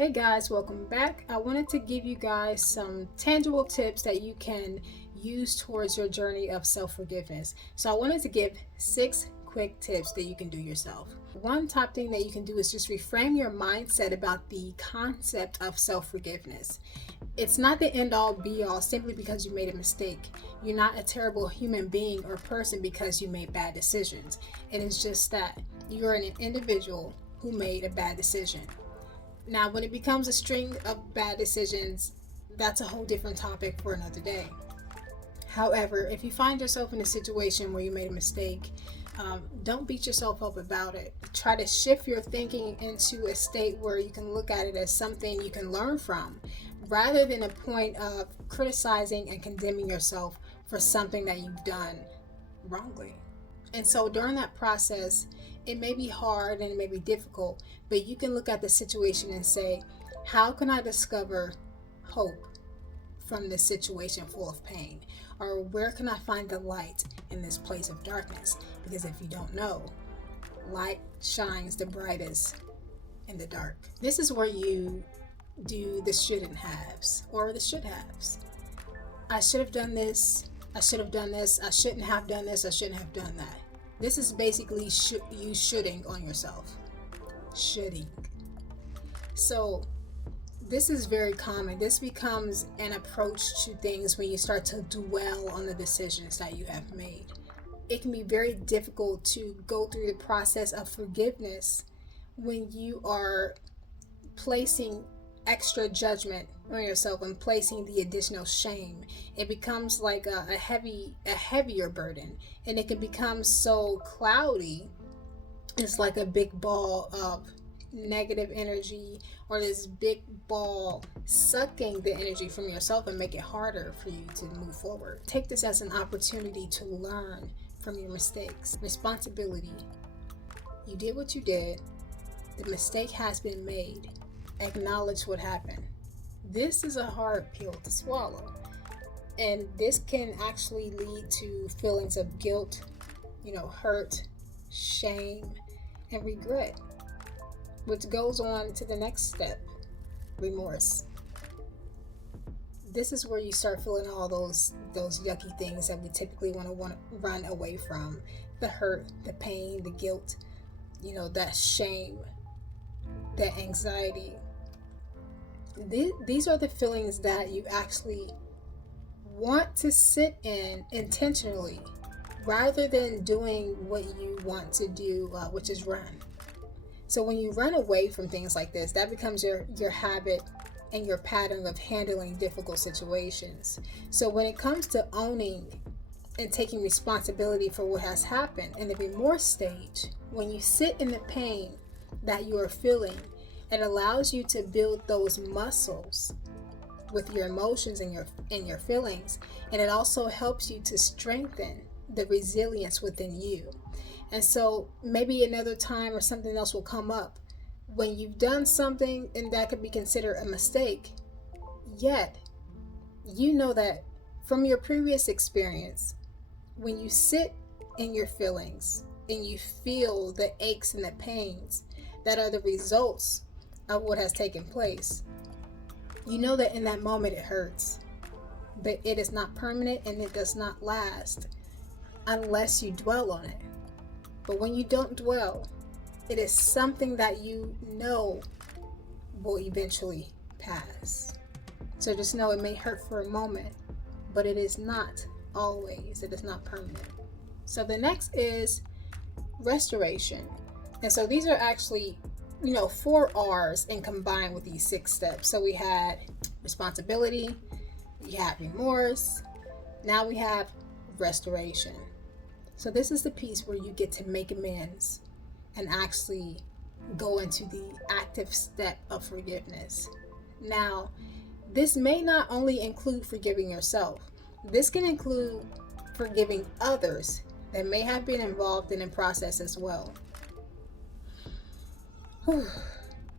Hey guys, welcome back. I wanted to give you guys some tangible tips that you can use towards your journey of self forgiveness. So, I wanted to give 6 quick tips that you can do yourself. One top thing that you can do is just reframe your mindset about the concept of self forgiveness. It's not the end all be all simply because you made a mistake. You're not a terrible human being or person because you made bad decisions. It is just that you're an individual who made a bad decision. Now, when it becomes a string of bad decisions, that's a whole different topic for another day. However, if you find yourself in a situation where you made a mistake, don't beat yourself up about it. Try to shift your thinking into a state where you can look at it as something you can learn from, rather than a point of criticizing and condemning yourself for something that you've done wrongly. And so during that process, it may be hard and it may be difficult, but you can look at the situation and say, how can I discover hope from this situation full of pain? Or where can I find the light in this place of darkness? Because if you don't know, light shines the brightest in the dark. This is where you do the shouldn't haves or the should haves. I should have done this. I should have done this. I shouldn't have done this. I shouldn't have done that. This is basically you shoulding on yourself. Shoulding. So this is very common. This becomes an approach to things when you start to dwell on the decisions that you have made. It can be very difficult to go through the process of forgiveness when you are placing extra judgment on yourself and placing the additional shame. It becomes like a heavier burden, and it can become so cloudy. It's like a big ball of negative energy, or this big ball sucking the energy from yourself and make it harder for you to move forward. Take this as an opportunity to learn from your mistakes. Responsibility. You did what you did. The mistake has been made. Acknowledge what happened. This is a hard pill to swallow, and this can actually lead to feelings of guilt, hurt, shame, and regret, which goes on to the next step, remorse. This is where you start feeling all those yucky things that we typically want to run away from: the hurt, the pain, the guilt, that shame, that anxiety. These are the feelings that you actually want to sit in intentionally, rather than doing what you want to do, which is run. So when you run away from things like this, that becomes your habit and your pattern of handling difficult situations. So when it comes to owning and taking responsibility for what has happened in the remorse stage, when you sit in the pain that you are feeling, it allows you to build those muscles with your emotions and your feelings, and it also helps you to strengthen the resilience within you. And so maybe another time or something else will come up when you've done something and that could be considered a mistake, yet you know that from your previous experience, when you sit in your feelings and you feel the aches and the pains that are the results of what has taken place, you know that in that moment it hurts, but it is not permanent and it does not last unless you dwell on it. But when you don't dwell, it is something that you know will eventually pass. So just know it may hurt for a moment, but it is not always, it is not permanent. So the next is restoration. And so these are actually 4 R's and combined with these 6 steps. So we had responsibility, we had remorse, now we have restoration. So this is the piece where you get to make amends and actually go into the active step of forgiveness. Now, this may not only include forgiving yourself, this can include forgiving others that may have been involved in the process as well. Whew.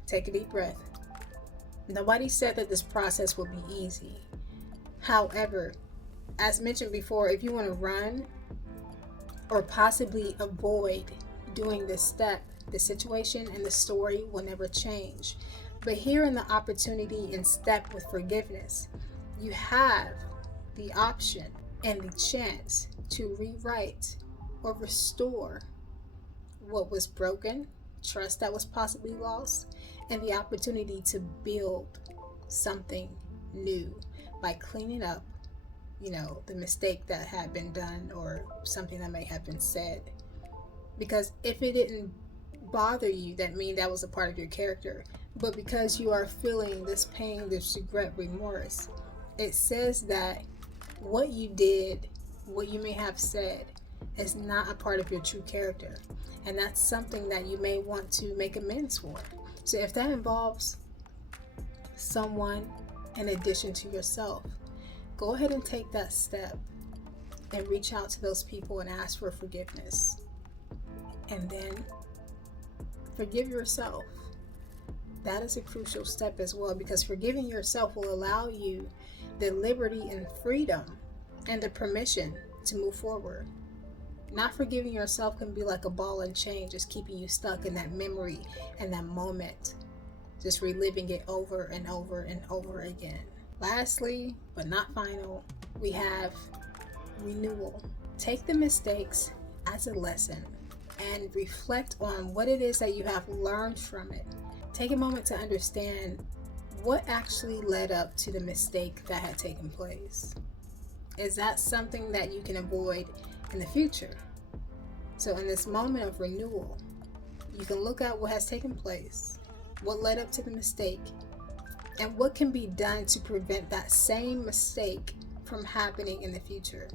Take a deep breath. Nobody said that this process would be easy. However, as mentioned before, if you want to run or possibly avoid doing this step, the situation and the story will never change. But here in the opportunity in step with forgiveness, you have the option and the chance to rewrite or restore what was broken, trust that was possibly lost, and the opportunity to build something new by cleaning up, the mistake that had been done or something that may have been said. Because if it didn't bother you, that means that was a part of your character. But because you are feeling this pain, this regret, remorse, it says that what you did, what you may have said, is not a part of your true character. And that's something that you may want to make amends for. So if that involves someone in addition to yourself, go ahead and take that step and reach out to those people and ask for forgiveness. And then forgive yourself. That is a crucial step as well, because forgiving yourself will allow you the liberty and freedom and the permission to move forward. Not forgiving yourself can be like a ball and chain, just keeping you stuck in that memory and that moment, just reliving it over and over and over again. Lastly, but not final, we have renewal. Take the mistakes as a lesson and reflect on what it is that you have learned from it. Take a moment to understand what actually led up to the mistake that had taken place. Is that something that you can avoid in the future? So in this moment of renewal, you can look at what has taken place, what led up to the mistake, and what can be done to prevent that same mistake from happening in the future.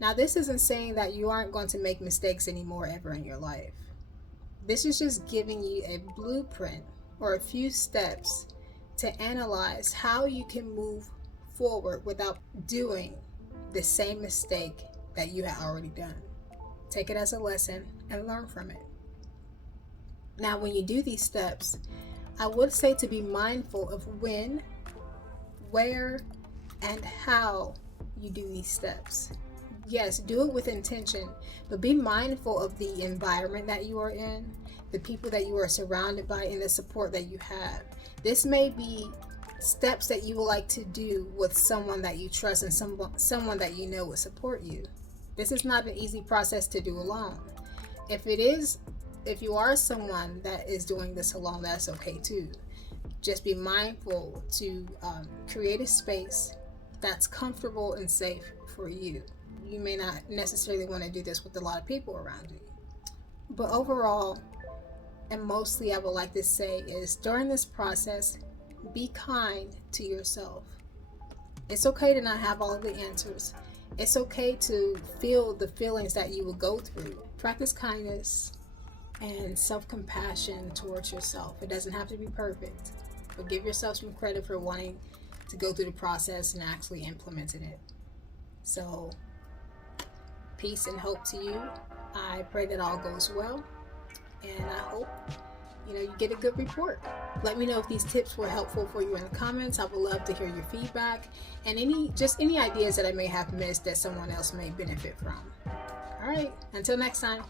Now, this isn't saying that you aren't going to make mistakes anymore ever in your life. This is just giving you a blueprint or a few steps to analyze how you can move forward without doing the same mistake that you had already done. Take it as a lesson and learn from it. Now, when you do these steps, I would say to be mindful of when, where, and how you do these steps. Yes, do it with intention, but be mindful of the environment that you are in, the people that you are surrounded by, and the support that you have. This may be steps that you would like to do with someone that you trust and someone that you know will support you. This is not an easy process to do alone. If you are someone that is doing this alone, that's okay too. Just be mindful to create a space that's comfortable and safe for you. You may not necessarily want to do this with a lot of people around you. But overall, and mostly I would like to say is during this process, be kind to yourself. It's okay to not have all of the answers. It's okay to feel the feelings that you will go through. Practice kindness and self-compassion towards yourself. It doesn't have to be perfect, but give yourself some credit for wanting to go through the process and actually implementing it. So, peace and hope to you. I pray that all goes well, and I hope you get a good report. Let me know if these tips were helpful for you in the comments. I would love to hear your feedback and any ideas that I may have missed that someone else may benefit from. All right, until next time.